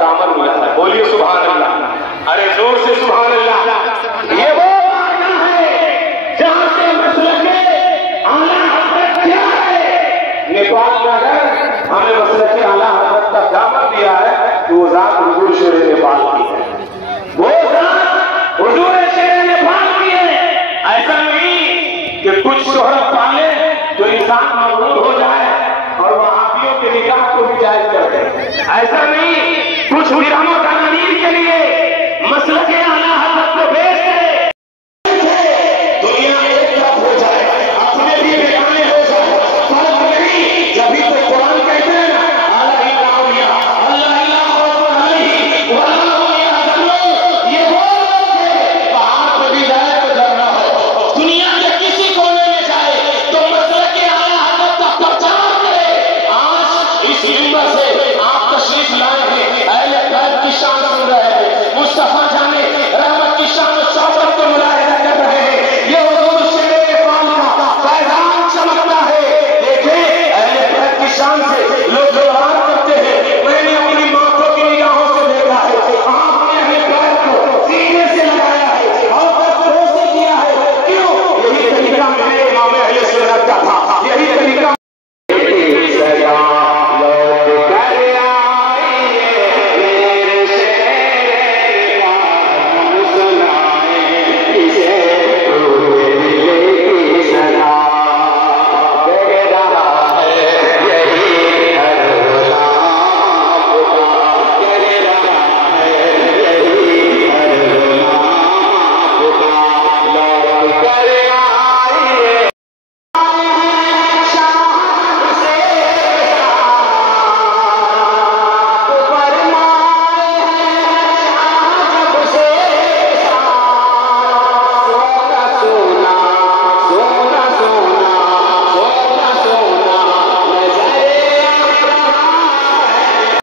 दामन मिला है। बोलिए सुभान अल्लाह, अरे जोर से सुभान अल्लाह। ये वो मार्ग है जहां से मसलके आला हज़रत क्या है। नेपाल में अगर हमें मसलके आला हज़रत का दामन दिया है तो वो जात हुजूर शेर नेपाल की है, वो जात हुजूर शेर नेपाल की है। ऐसा नहीं कि कुछ शोहरत पाले तो इंसान मगरूर हो जाए और वहाबियों के निकाह को भी जायज कर दे। ऐसा नहीं कुछ